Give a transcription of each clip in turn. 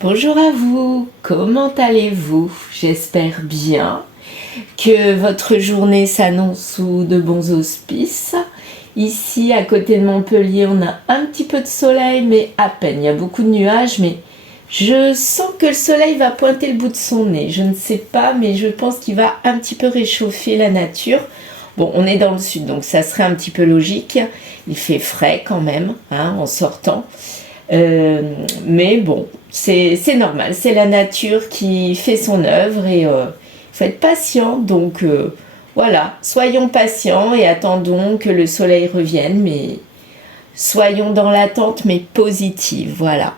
Bonjour à vous, comment allez-vous? J'espère bien que votre journée s'annonce sous de bons auspices. Ici, à côté de Montpellier, on a un petit peu de soleil, mais à peine. Il y a beaucoup de nuages, mais je sens que le soleil va pointer le bout de son nez. Je ne sais pas, mais je pense qu'il va un petit peu réchauffer la nature. Bon, on est dans le sud, donc ça serait un petit peu logique. Il fait frais quand même, hein, en sortant. Mais bon, c'est normal, c'est la nature qui fait son œuvre et il faut être patient. Donc voilà, soyons patients et attendons que le soleil revienne, mais soyons dans l'attente, mais positive, voilà.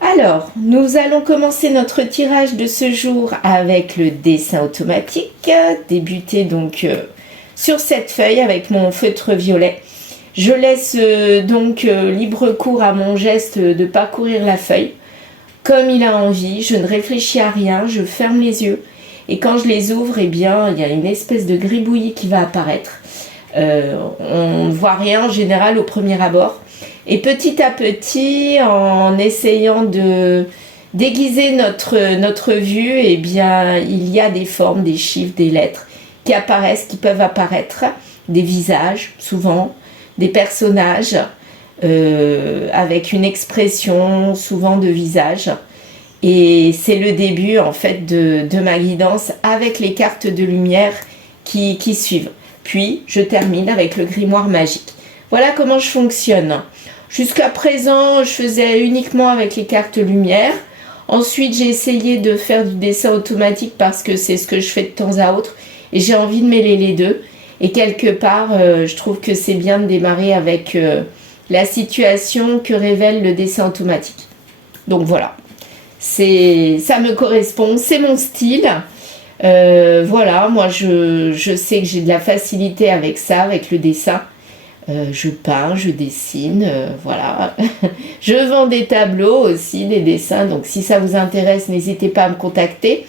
Alors, nous allons commencer notre tirage de ce jour avec le dessin automatique, débuter donc sur cette feuille avec mon feutre violet. Je laisse libre cours à mon geste de parcourir la feuille. Comme il a envie, je ne réfléchis à rien, je ferme les yeux. Et quand je les ouvre, eh bien, il y a une espèce de gribouillis qui va apparaître. On ne voit rien en général au premier abord. Et petit à petit, en essayant de déguiser notre vue, eh bien, il y a des formes, des chiffres, des lettres qui apparaissent, qui peuvent apparaître, des visages souvent, des personnages avec une expression souvent de visage. Et c'est le début en fait de ma guidance avec les cartes de lumière qui suivent. Puis je termine avec le grimoire magique. Voilà comment je fonctionne. Jusqu'à présent, je faisais uniquement avec les cartes lumière. Ensuite, j'ai essayé de faire du dessin automatique parce que c'est ce que je fais de temps à autre. Et j'ai envie de mêler les deux. Et quelque part, je trouve que c'est bien de démarrer avec la situation que révèle le dessin automatique. Donc voilà, ça me correspond, c'est mon style. Voilà, moi je sais que j'ai de la facilité avec ça, avec le dessin. Je peins, je dessine, voilà. Je vends des tableaux aussi, des dessins, donc si ça vous intéresse, n'hésitez pas à me contacter.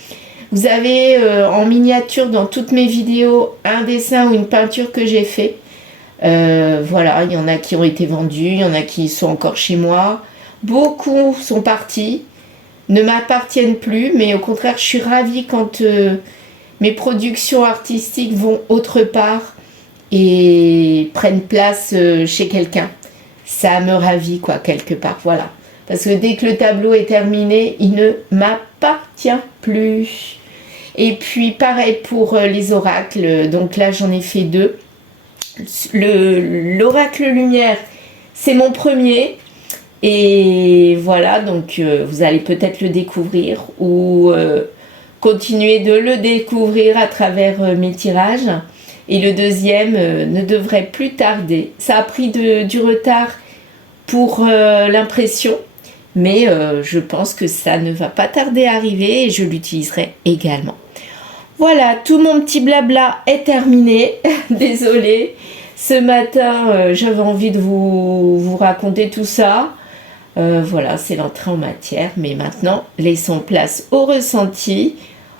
Vous avez en miniature dans toutes mes vidéos un dessin ou une peinture que j'ai fait. Voilà, il y en a qui ont été vendus, il y en a qui sont encore chez moi. Beaucoup sont partis, ne m'appartiennent plus, mais au contraire, je suis ravie quand mes productions artistiques vont autre part et prennent place chez quelqu'un. Ça me ravit, quoi, quelque part, voilà. Parce que dès que le tableau est terminé, il ne m'appartient plus. Et puis pareil pour les oracles, donc là j'en ai fait 2. L'oracle lumière, c'est mon premier. Et voilà, donc vous allez peut-être le découvrir ou continuer de le découvrir à travers mes tirages. Et le deuxième ne devrait plus tarder. Ça a pris du retard pour l'impression. Mais je pense que ça ne va pas tarder à arriver et je l'utiliserai également. Voilà, tout mon petit blabla est terminé. Désolée, ce matin, j'avais envie de vous raconter tout ça. Voilà, c'est l'entrée en matière. Mais maintenant, laissons place au ressenti,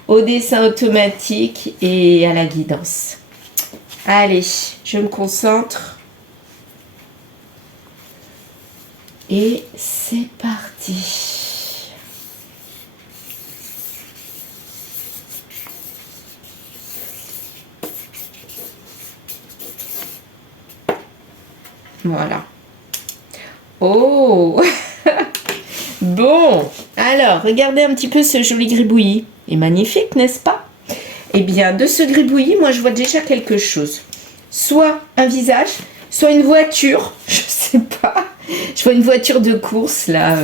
au dessin automatique et à la guidance. Allez, je me concentre. Et c'est parti. Voilà. Oh. Bon, alors, regardez un petit peu ce joli gribouillis. Il est magnifique, n'est-ce pas? Eh bien, de ce gribouillis, moi, je vois déjà quelque chose. Soit un visage, soit une voiture, je sais pas. Je vois une voiture de course, là,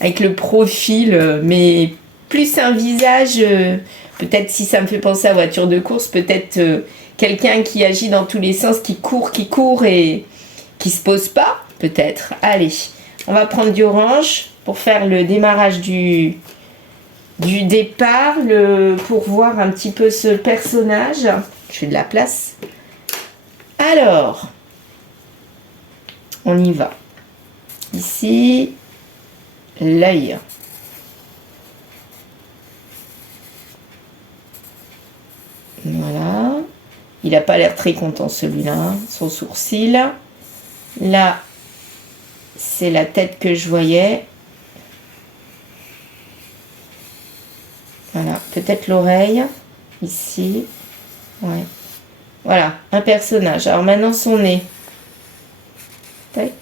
avec le profil, mais plus un visage, peut-être si ça me fait penser à voiture de course, peut-être quelqu'un qui agit dans tous les sens, qui court et qui se pose pas, peut-être. Allez, on va prendre du orange pour faire le démarrage du départ, pour voir un petit peu ce personnage. Je fais de la place. Alors, on y va. Ici, l'œil. Voilà. Il n'a pas l'air très content celui-là. Son sourcil. Là, c'est la tête que je voyais. Voilà, peut-être l'oreille, ici. Ouais. Voilà, un personnage. Alors maintenant son nez. Tac.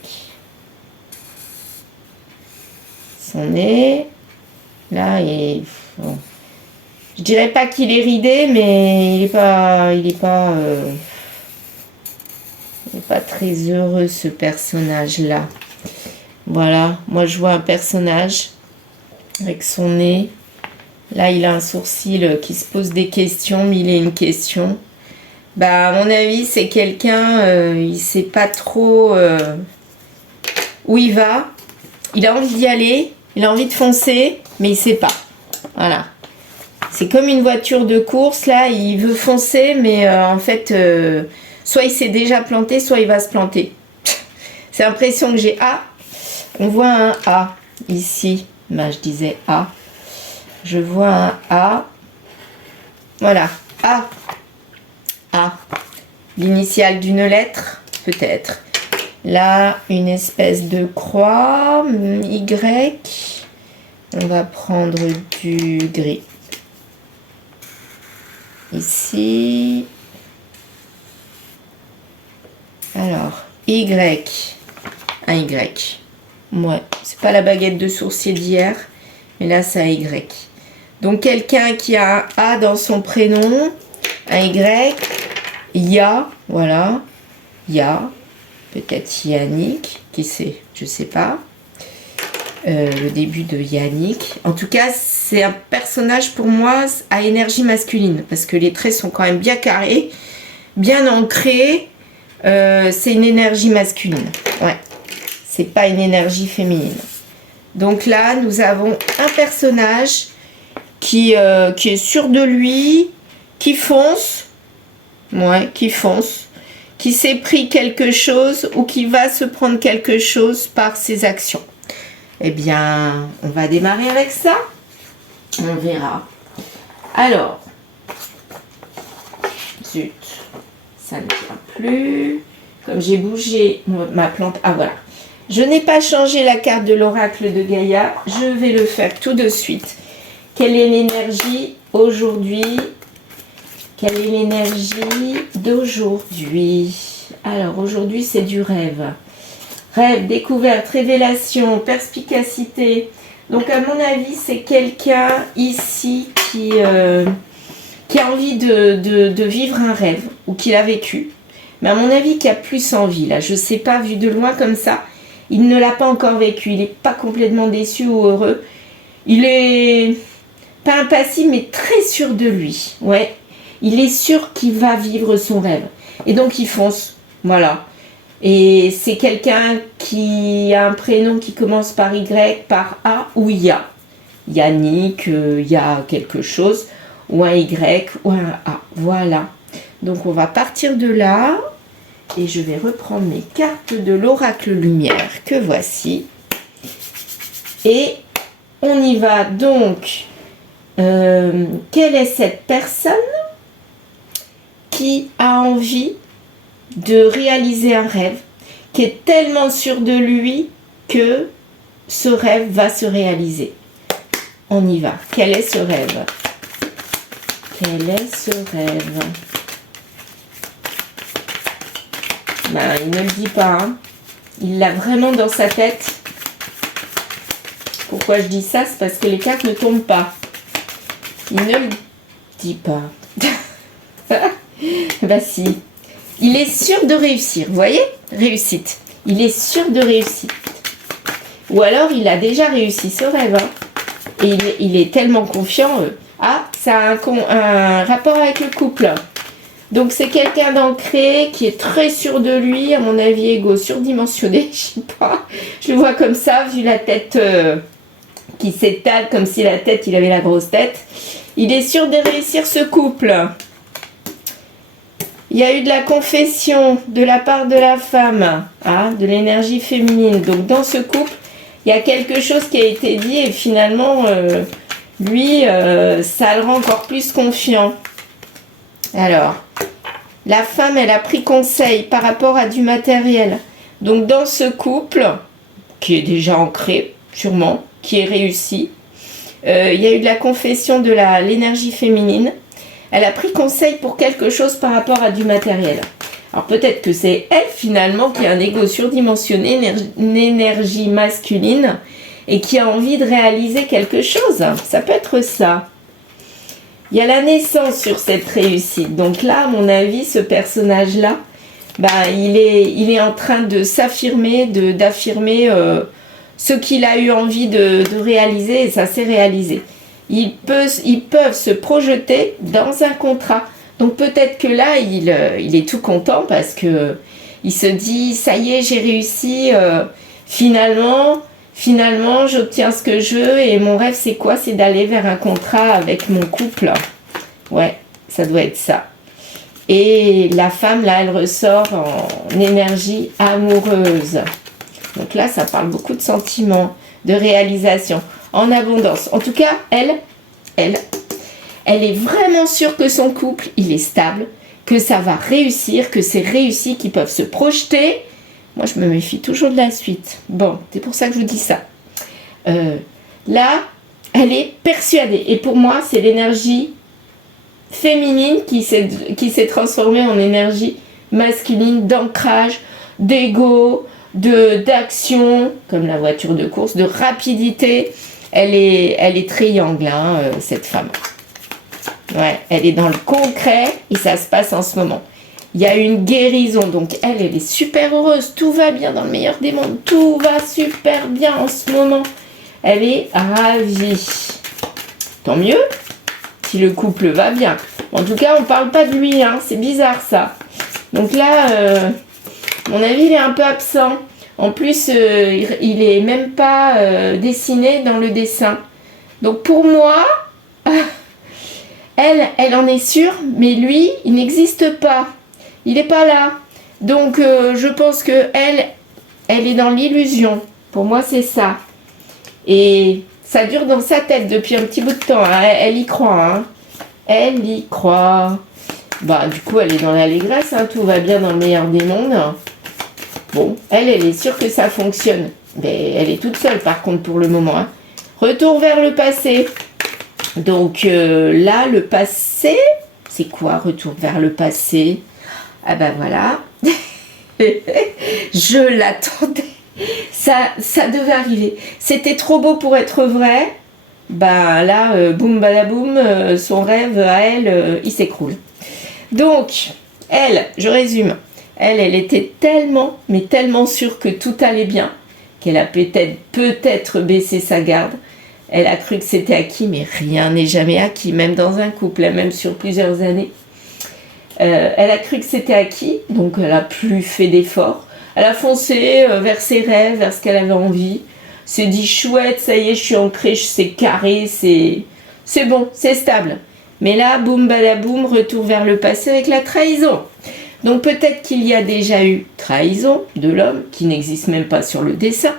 Son nez. Là, bon. Je dirais pas qu'il est ridé, mais il est pas très heureux, ce personnage-là. Voilà, moi je vois un personnage avec son nez. Là, il a un sourcil qui se pose des questions, mille et une questions. Bah, à mon avis, c'est quelqu'un, il sait pas trop où il va. Il a envie d'y aller, il a envie de foncer, mais il sait pas. Voilà. C'est comme une voiture de course, là, il veut foncer, mais en fait, soit il s'est déjà planté, soit il va se planter. C'est l'impression que j'ai. Ah, on voit un A ici. Bah, je disais A. Je vois un A. Voilà, A. A. L'initiale d'une lettre, peut-être. Là, une espèce de croix, Y. On va prendre du gris. Ici. Alors, Y. Un Y. Ouais, c'est pas la baguette de sourcil d'hier, mais là, c'est un Y. Donc, quelqu'un qui a un A dans son prénom, un Y, Ya, voilà, Ya, peut-être Yannick, qui sait, je sais pas. Le début de Yannick. En tout cas, c'est un personnage pour moi à énergie masculine, parce que les traits sont quand même bien carrés, bien ancrés. C'est une énergie masculine. Ouais, c'est pas une énergie féminine. Donc là, nous avons un personnage qui est sûr de lui, qui fonce. Ouais, qui fonce. Qui s'est pris quelque chose ou qui va se prendre quelque chose par ses actions. Eh bien, on va démarrer avec ça. On verra. Alors, zut, ça ne tient plus. Comme j'ai bougé ma plante, ah voilà. Je n'ai pas changé la carte de l'oracle de Gaïa. Je vais le faire tout de suite. Quelle est l'énergie aujourd'hui? Quelle est l'énergie d'aujourd'hui? Alors, aujourd'hui, c'est du rêve. Rêve, découverte, révélation, perspicacité. Donc, à mon avis, c'est quelqu'un ici qui a envie de vivre un rêve ou qui l'a vécu. Mais à mon avis, qui a plus envie. Là, je ne sais pas, vu de loin comme ça, il ne l'a pas encore vécu. Il n'est pas complètement déçu ou heureux. Il est pas impassible, mais très sûr de lui. Ouais, il est sûr qu'il va vivre son rêve. Et donc, il fonce. Voilà. Et c'est quelqu'un qui a un prénom qui commence par Y, par A ou Ya. Yannick, il y a quelque chose, ou un Y, ou un A. Voilà. Donc on va partir de là, et je vais reprendre mes cartes de l'oracle lumière, que voici. Et on y va donc. Quelle est cette personne qui a envie de réaliser un rêve, qui est tellement sûr de lui que ce rêve va se réaliser? On y va. Quel est ce rêve? Quel est ce rêve? Ben, il ne le dit pas. Hein. Il l'a vraiment dans sa tête. Pourquoi je dis ça? C'est parce que les cartes ne tombent pas. Il ne le dit pas. Bah si. Il est sûr de réussir, vous voyez? Réussite. Il est sûr de réussir. Ou alors, il a déjà réussi ce rêve. Hein. Et il est tellement confiant. Ah, ça a un rapport avec le couple. Donc, c'est quelqu'un d'ancré qui est très sûr de lui, à mon avis, égo surdimensionné. Je sais pas. Je le vois comme ça, vu la tête qui s'étale, comme si la tête, il avait la grosse tête. Il est sûr de réussir ce couple. Il y a eu de la confession de la part de la femme, hein, de l'énergie féminine. Donc dans ce couple, il y a quelque chose qui a été dit et finalement, lui, ça le rend encore plus confiant. Alors, la femme, elle a pris conseil par rapport à du matériel. Donc dans ce couple, qui est déjà ancré, sûrement, qui est réussi, Il y a eu de la confession de l'énergie féminine. Elle a pris conseil pour quelque chose par rapport à du matériel. Alors peut-être que c'est elle finalement qui a un ego surdimensionné, une énergie masculine et qui a envie de réaliser quelque chose. Ça peut être ça. Il y a la naissance sur cette réussite. Donc là, à mon avis, ce personnage-là, il est en train de s'affirmer, d'affirmer ce qu'il a eu envie de réaliser, et ça s'est réalisé. Ils peuvent se projeter dans un contrat. Donc peut-être que là, il est tout content parce que il se dit, ça y est, j'ai réussi, finalement, j'obtiens ce que je veux, et mon rêve, c'est quoi? C'est d'aller vers un contrat avec mon couple. Ouais, ça doit être ça. Et la femme, là, elle ressort en énergie amoureuse. Donc là, ça parle beaucoup de sentiments, de réalisation, en abondance. En tout cas, elle est vraiment sûre que son couple, il est stable, que ça va réussir, que c'est réussi, qu'ils peuvent se projeter. Moi, je me méfie toujours de la suite. Bon, c'est pour ça que je vous dis ça. Là, elle est persuadée. Et pour moi, c'est l'énergie féminine qui s'est transformée en énergie masculine, d'ancrage, d'ego, d'action, comme la voiture de course, de rapidité. Elle est triangle, hein, cette femme. Ouais, elle est dans le concret et ça se passe en ce moment. Il y a une guérison, donc elle est super heureuse. Tout va bien dans le meilleur des mondes. Tout va super bien en ce moment. Elle est ravie. Tant mieux si le couple va bien. En tout cas, on ne parle pas de lui, hein. C'est bizarre ça. Donc là, à mon avis, il est un peu absent. En plus, il est même pas dessiné dans le dessin. Donc pour moi, elle en est sûre, mais lui, il n'existe pas. Il n'est pas là. Donc je pense que elle est dans l'illusion. Pour moi, c'est ça. Et ça dure dans sa tête depuis un petit bout de temps. Hein. Elle y croit. Hein. Elle y croit. Du coup, elle est dans l'allégresse. Hein. Tout va bien dans le meilleur des mondes. Bon, elle est sûre que ça fonctionne. Mais elle est toute seule, par contre, pour le moment. Hein. Retour vers le passé. Donc là, le passé, c'est quoi, retour vers le passé? Ah voilà. Je l'attendais. Ça devait arriver. C'était trop beau pour être vrai. Là, boum badaboum, son rêve à elle, il s'écroule. Donc, elle, je résume. Elle était tellement, mais tellement sûre que tout allait bien, qu'elle a peut-être baissé sa garde. Elle a cru que c'était acquis, mais rien n'est jamais acquis, même dans un couple, même sur plusieurs années. Elle a cru que c'était acquis, donc elle n'a plus fait d'efforts. Elle a foncé vers ses rêves, vers ce qu'elle avait envie. S'est dit chouette, ça y est, je suis ancrée, c'est carré, c'est bon, c'est stable. Mais là, boum badaboum, retour vers le passé avec la trahison. Donc peut-être qu'il y a déjà eu trahison de l'homme qui n'existe même pas sur le dessin,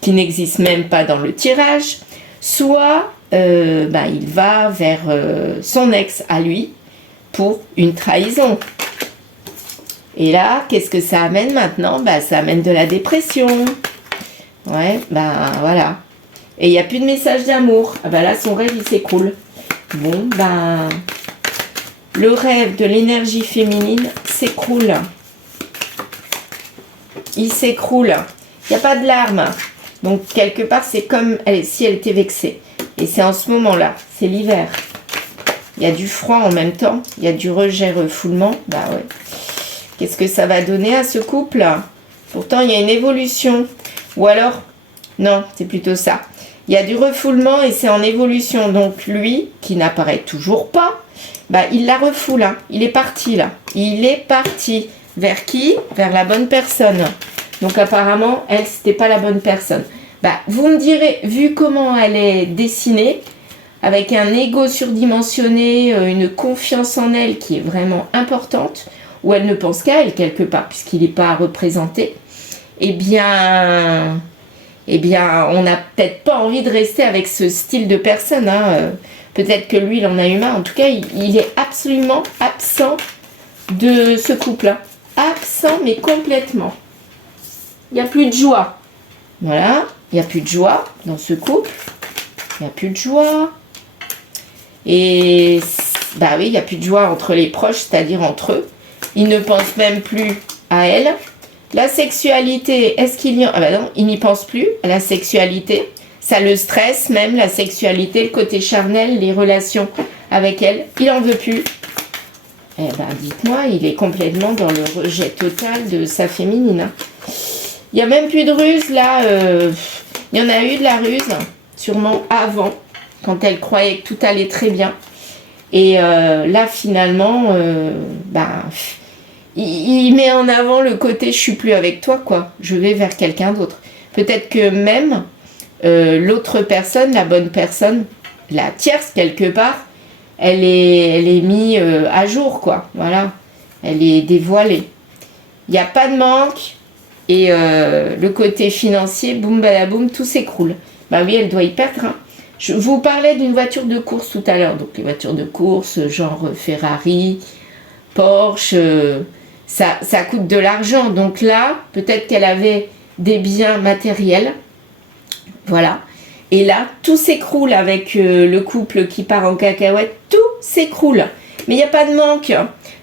qui n'existe même pas dans le tirage. Soit il va vers son ex à lui pour une trahison. Et là, qu'est-ce que ça amène maintenant? Ça amène de la dépression. Ouais, voilà. Et il n'y a plus de message d'amour. Là, son rêve, il s'écroule. Bon, le rêve de l'énergie féminine s'écroule. Il s'écroule. Il n'y a pas de larmes. Donc, quelque part, c'est comme si elle était vexée. Et c'est en ce moment-là. C'est l'hiver. Il y a du froid en même temps. Il y a du rejet-refoulement. Ouais. Qu'est-ce que ça va donner à ce couple? Pourtant, il y a une évolution. Ou alors, non, c'est plutôt ça. Il y a du refoulement et c'est en évolution. Donc, lui, qui n'apparaît toujours pas, il la refoule. Hein. Il est parti, là. Il est parti. Vers qui? Vers la bonne personne. Donc apparemment, elle, c'était pas la bonne personne. Vous me direz, vu comment elle est dessinée, avec un ego surdimensionné, une confiance en elle qui est vraiment importante, où elle ne pense qu'à elle quelque part, puisqu'il n'est pas représenté, eh bien, on n'a peut-être pas envie de rester avec ce style de personne. Hein. Peut-être que lui, il en a eu marre. En tout cas, il est absolument absent de ce couple-là. Absent, mais complètement. Il n'y a plus de joie. Voilà, il n'y a plus de joie dans ce couple. Il n'y a plus de joie. Et bah oui, il n'y a plus de joie entre les proches, c'est-à-dire entre eux. Il ne pense même plus à elle. La sexualité, est-ce qu'il y en... Ah bah non, il n'y pense plus à la sexualité. Ça le stresse même, la sexualité, le côté charnel, les relations avec elle. Il n'en veut plus. Eh ben, dites-moi, il est complètement dans le rejet total de sa féminine. Hein. Il n'y a même plus de ruse, là. Il y en a eu de la ruse, sûrement avant, quand elle croyait que tout allait très bien. Et là, finalement, il met en avant le côté « je suis plus avec toi, quoi. Je vais vers quelqu'un d'autre ». Peut-être que même l'autre personne, la bonne personne, la tierce quelque part, elle est mise à jour, quoi. Voilà. Elle est dévoilée. Il n'y a pas de manque. Et le côté financier, boum, badaboum, tout s'écroule. Bah oui, elle doit y perdre. Hein. Je vous parlais d'une voiture de course tout à l'heure. Donc les voitures de course, genre Ferrari, Porsche, ça coûte de l'argent. Donc là, peut-être qu'elle avait des biens matériels. Voilà. Et là, tout s'écroule avec le couple qui part en cacahuète. Tout s'écroule. Mais il n'y a pas de manque.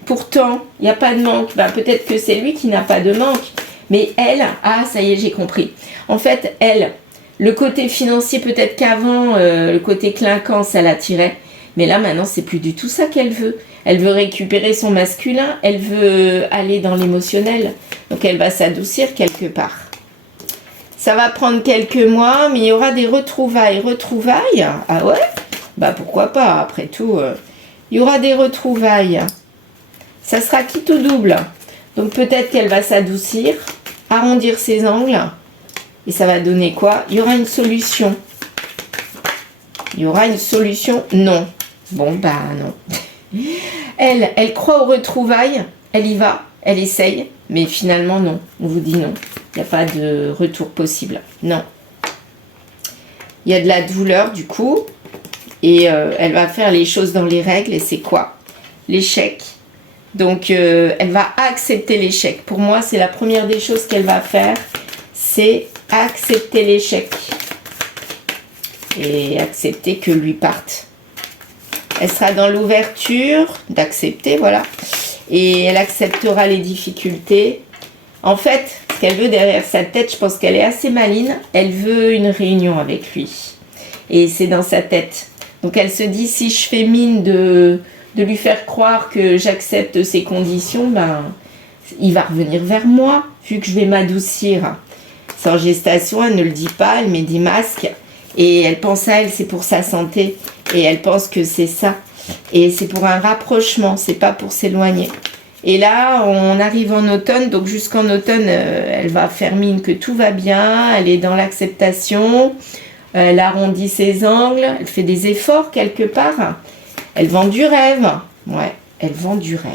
Pourtant, il n'y a pas de manque. Bah, peut-être que c'est lui qui n'a pas de manque. Mais elle, ah ça y est, j'ai compris. En fait, elle, le côté financier, peut-être qu'avant, le côté clinquant, ça l'attirait. Mais là, maintenant, c'est plus du tout ça qu'elle veut. Elle veut récupérer son masculin. Elle veut aller dans l'émotionnel. Donc, elle va s'adoucir quelque part. Ça va prendre quelques mois, mais il y aura des retrouvailles. Retrouvailles? Ah ouais? Bah pourquoi pas, après tout. Il y aura des retrouvailles. Ça sera quitte ou double. Donc peut-être qu'elle va s'adoucir, arrondir ses angles. Et ça va donner quoi? Il y aura une solution. Il y aura une solution? Non. Bon, bah non. Elle croit aux retrouvailles. Elle y va. Elle essaye. Mais finalement, non. On vous dit non. Il n'y a pas de retour possible. Non. Il y a de la douleur, du coup. Et elle va faire les choses dans les règles. Et c'est quoi? L'échec. Donc, elle va accepter l'échec. Pour moi, c'est la première des choses qu'elle va faire. C'est accepter l'échec. Et accepter que lui parte. Elle sera dans l'ouverture d'accepter, voilà. Et elle acceptera les difficultés. En fait, ce qu'elle veut derrière sa tête, je pense qu'elle est assez maline. Elle veut une réunion avec lui. Et c'est dans sa tête. Donc, elle se dit, si je fais mine de lui faire croire que j'accepte ses conditions, ben, il va revenir vers moi, vu que je vais m'adoucir. C'est en gestation, elle ne le dit pas, elle met des masques, et elle pense à elle, c'est pour sa santé, et elle pense que c'est ça. Et c'est pour un rapprochement, c'est pas pour s'éloigner. Et là, on arrive en automne, donc jusqu'en automne, elle va faire mine que tout va bien, elle est dans l'acceptation, elle arrondit ses angles, elle fait des efforts quelque part. Elle vend du rêve. Ouais, elle vend du rêve.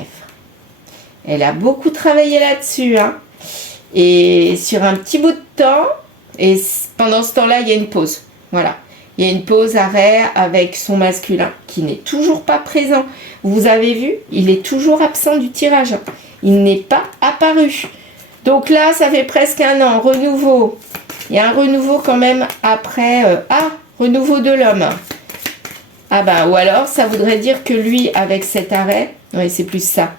Elle a beaucoup travaillé là-dessus. Hein. Et sur un petit bout de temps, et pendant ce temps-là, il y a une pause. Voilà. Il y a une pause, arrêt avec son masculin qui n'est toujours pas présent. Vous avez vu, il est toujours absent du tirage. Il n'est pas apparu. Donc là, ça fait presque un an. Renouveau. Il y a un renouveau quand même après. Renouveau de l'homme. Ah bah, ou alors, ça voudrait dire que lui, avec cet arrêt, oui, c'est plus ça,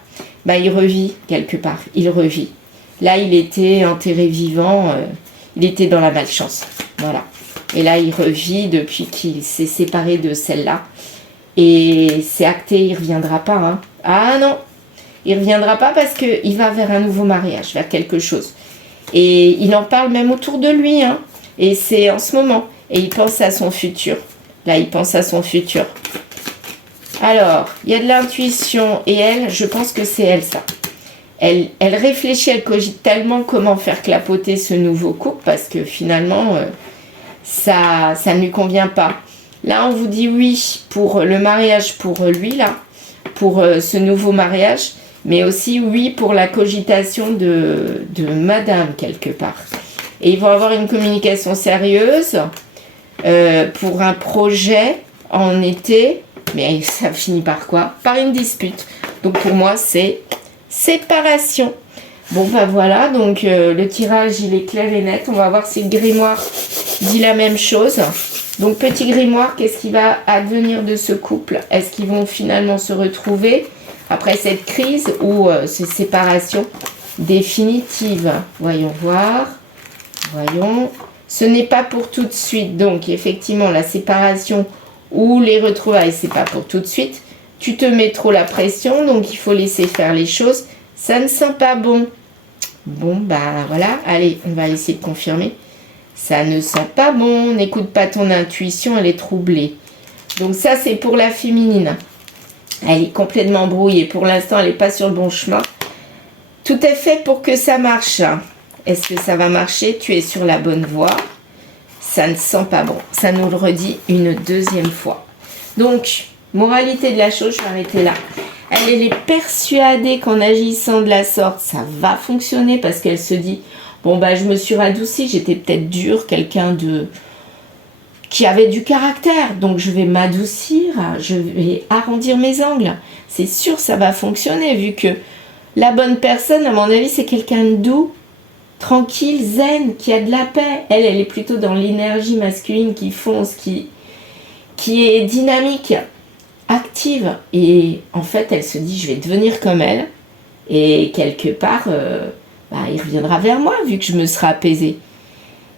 bah, il revit quelque part, il revit. Là, il était enterré vivant, il était dans la malchance, voilà. Et là, il revit depuis qu'il s'est séparé de celle-là. Et c'est acté, il ne reviendra pas. Hein. Ah non, il ne reviendra pas parce qu'il va vers un nouveau mariage, vers quelque chose. Et il en parle même autour de lui, hein. Et c'est en ce moment. Et il pense à son futur. Là, il pense à son futur. Alors, il y a de l'intuition. Et elle, je pense que c'est elle, ça. Elle réfléchit, elle cogite tellement comment faire clapoter ce nouveau couple. Parce que finalement, ça ne lui convient pas. Là, on vous dit oui pour le mariage pour lui, là. Pour ce nouveau mariage. Mais aussi oui pour la cogitation de madame, quelque part. Et ils vont avoir une communication sérieuse. Pour un projet en été, mais ça finit par quoi? Par une dispute. Donc pour moi, c'est séparation. Bon, bah voilà, donc le tirage, il est clair et net. On va voir si le grimoire dit la même chose. Donc, petit grimoire, qu'est-ce qui va advenir de ce couple? Est-ce qu'ils vont finalement se retrouver après cette crise ou cette séparation définitive? Voyons voir. Voyons. Ce n'est pas pour tout de suite. Donc, effectivement, la séparation ou les retrouvailles, c'est pas pour tout de suite. Tu te mets trop la pression, donc il faut laisser faire les choses. Ça ne sent pas bon. Bon, bah voilà. Allez, on va essayer de confirmer. Ça ne sent pas bon. N'écoute pas ton intuition, elle est troublée. Donc ça, c'est pour la féminine. Elle est complètement brouillée. Pour l'instant, elle n'est pas sur le bon chemin. Tout est fait pour que ça marche. Est-ce que ça va marcher? Tu es sur la bonne voie. Ça ne sent pas bon. Ça nous le redit une deuxième fois. Donc, moralité de la chose, je vais arrêter là. Elle est persuadée qu'en agissant de la sorte, ça va fonctionner parce qu'elle se dit, bon bah je me suis radoucie, j'étais peut-être dure, quelqu'un qui avait du caractère, donc je vais m'adoucir, je vais arrondir mes angles. C'est sûr, ça va fonctionner vu que la bonne personne, à mon avis, c'est quelqu'un de doux, tranquille, zen, qui a de la paix. Elle est plutôt dans l'énergie masculine qui fonce, qui est dynamique, active. Et en fait, elle se dit, je vais devenir comme elle. Et quelque part, il reviendra vers moi, vu que je me serai apaisée.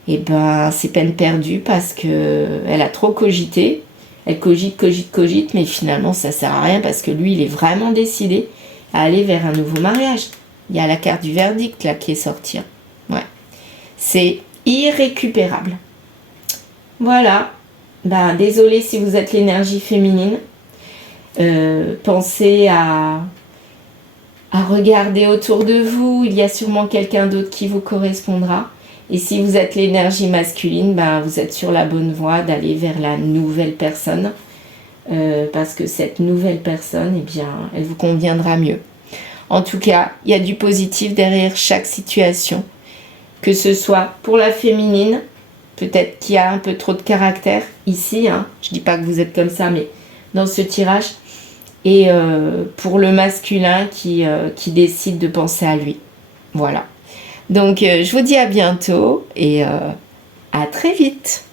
Et ben, c'est peine perdue parce qu'elle a trop cogité. Elle cogite, mais finalement, ça sert à rien parce que lui, il est vraiment décidé à aller vers un nouveau mariage. Il y a la carte du verdict, là, qui est sortie. Ouais. C'est irrécupérable. Voilà. Ben, désolée si vous êtes l'énergie féminine. Pensez à regarder autour de vous. Il y a sûrement quelqu'un d'autre qui vous correspondra. Et si vous êtes l'énergie masculine, ben, vous êtes sur la bonne voie d'aller vers la nouvelle personne. Parce que cette nouvelle personne, eh bien, elle vous conviendra mieux. En tout cas, il y a du positif derrière chaque situation. Que ce soit pour la féminine, peut-être qu'il y a un peu trop de caractère ici. Je ne dis pas que vous êtes comme ça, mais dans ce tirage. Et pour le masculin qui décide de penser à lui. Voilà. Donc, je vous dis à bientôt et à très vite.